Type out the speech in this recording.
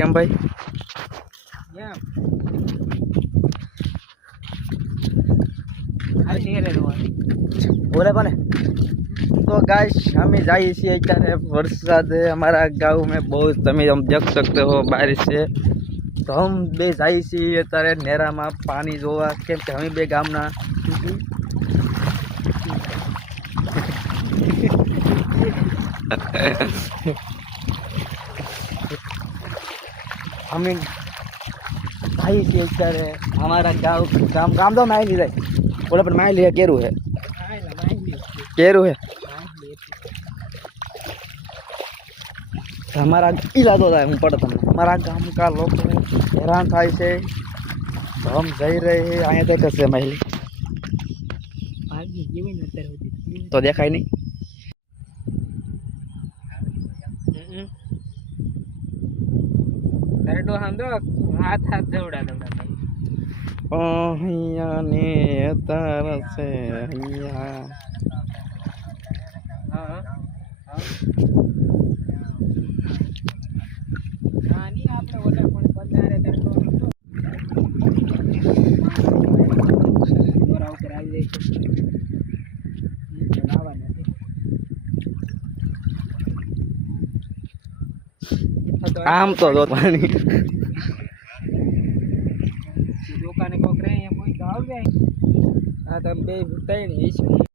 કેમ ભાઈ? बोले बने तो गाइस हम जाइए છીએ અત્યારે વરસાદ हमारा गांव में बहुत તમે हम देख सकते हो बारिश से तो हम बे जाइए છીએ અત્યારે નેરામાં પાણી જોવા કેમ કે અમે બે ગામના અમે जाइए છીએ અત્યારે हमारा गांव गाम तो माय नहीं जाए बोले पर माय लिया केरू है है हमारा इलाज होता है हूँ पढ़ता हूँ हमारा गांव का लोग हैरान थाय से तो हम जई रहे हैं आए देख से महिला तो देखा ही नहीं हाथ हाथ दौड़ा दौड़ा ने तार से આમ તો જો પાણી દુકાને કોક રે કોઈ તો આવી જાય આ તમે બે તઈ